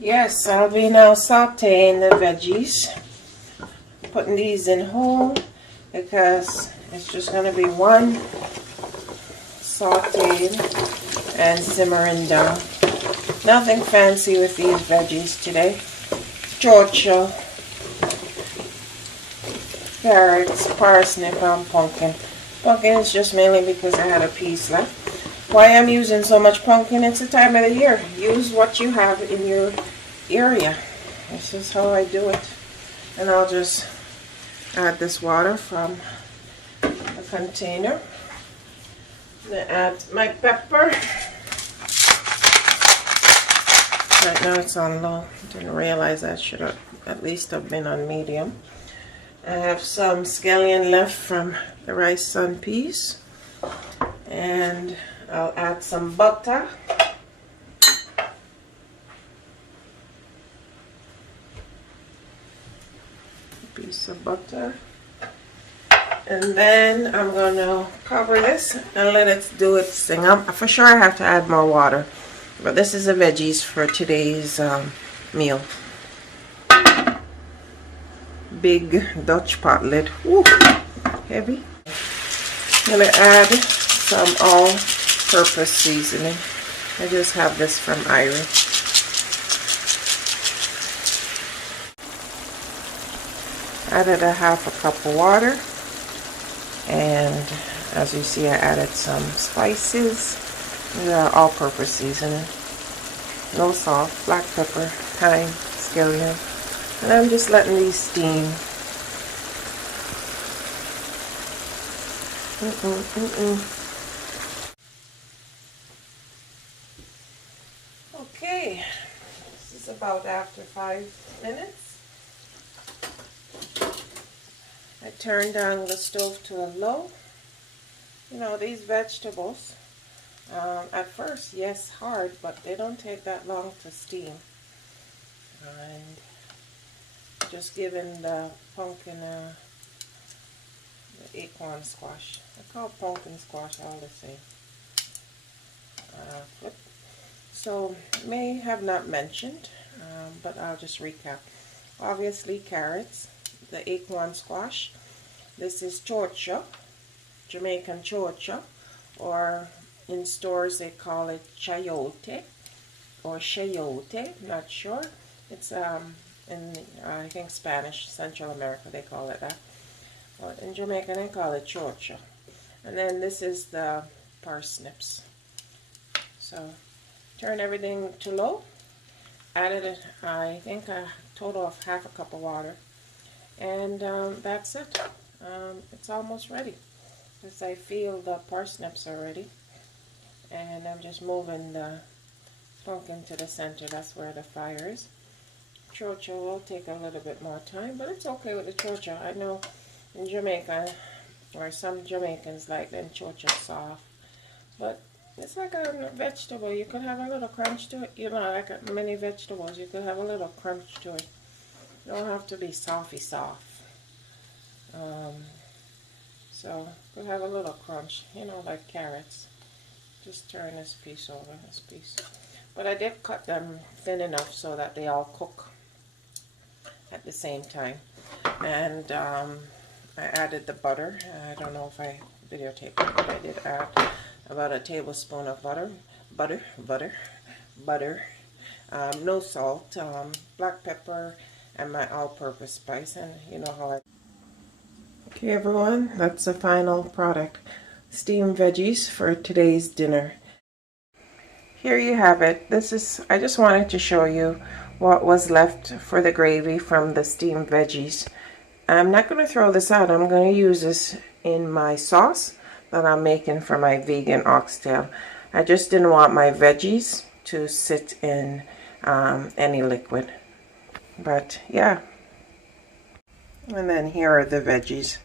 Yes, I'll be now sauteing the veggies, putting these in whole because it's just going to be one sauteed and simmering down. Nothing fancy with these veggies today. Chorcho, carrots, parsnip, and pumpkin. Pumpkin is just mainly because I had a piece left. Why I'm using so much pumpkin, it's the time of the year. Use what you have in your area. This is how I do it. And I'll just add this water from a container. Then add my pepper. Right now it's on low. Didn't realize that should have at least have been on medium. I have some scallion left from the rice sun peas. And I'll add some butter. A piece of butter. And then I'm going to cover this and let it do its thing. For sure I have to add more water. But this is the veggies for today's meal. Big Dutch pot lid. Woo, heavy. I'm going to add some all-purpose seasoning. I just have this from Irish. Added a half a cup of water. And as you see, I added some spices. All-purpose seasoning. No salt, black pepper, thyme, scallion. And I'm just letting these steam. Okay, this is about after 5 minutes. I turned down the stove to a low. You know, these vegetables, at first, yes, hard, but they don't take that long to steam. And just giving the pumpkin, the acorn squash. I call pumpkin squash all the same. So, may have not mentioned, but I'll just recap. Obviously, carrots, the acorn squash. This is chorcho, Jamaican chorcho, or in stores they call it chayote or chayote, not sure. It's in I think Spanish, Central America they call it that. But in Jamaica they call it chorcho. And then this is the parsnips. So turn everything to low. Added it, I think a total of half a cup of water. And that's it. It's almost ready. Because I feel the parsnips are ready. And I'm just moving the pumpkin to the center. That's where the fire is. Chorcho will take a little bit more time, but it's okay with the chorcho. I know in Jamaica, or some Jamaicans like them chorcho soft. But it's like a vegetable. You could have a little crunch to it. You know, like many vegetables, you could have a little crunch to it. You don't have to be softy soft. So, you could have a little crunch, you know, like carrots. Just turn this piece over, this piece. But I did cut them thin enough so that they all cook at the same time. And I added the butter. I don't know if I videotaped it, but I did add about a tablespoon of butter. No salt, black pepper, and my all-purpose spice. And you know how I... Okay everyone, that's the final product. Steamed veggies for today's dinner. Here you have it. I just wanted to show you what was left for the gravy from the steamed veggies. I'm not going to throw this out. I'm going to use this in my sauce that I'm making for my vegan oxtail. I just didn't want my veggies to sit in any liquid. But yeah. And then here are the veggies.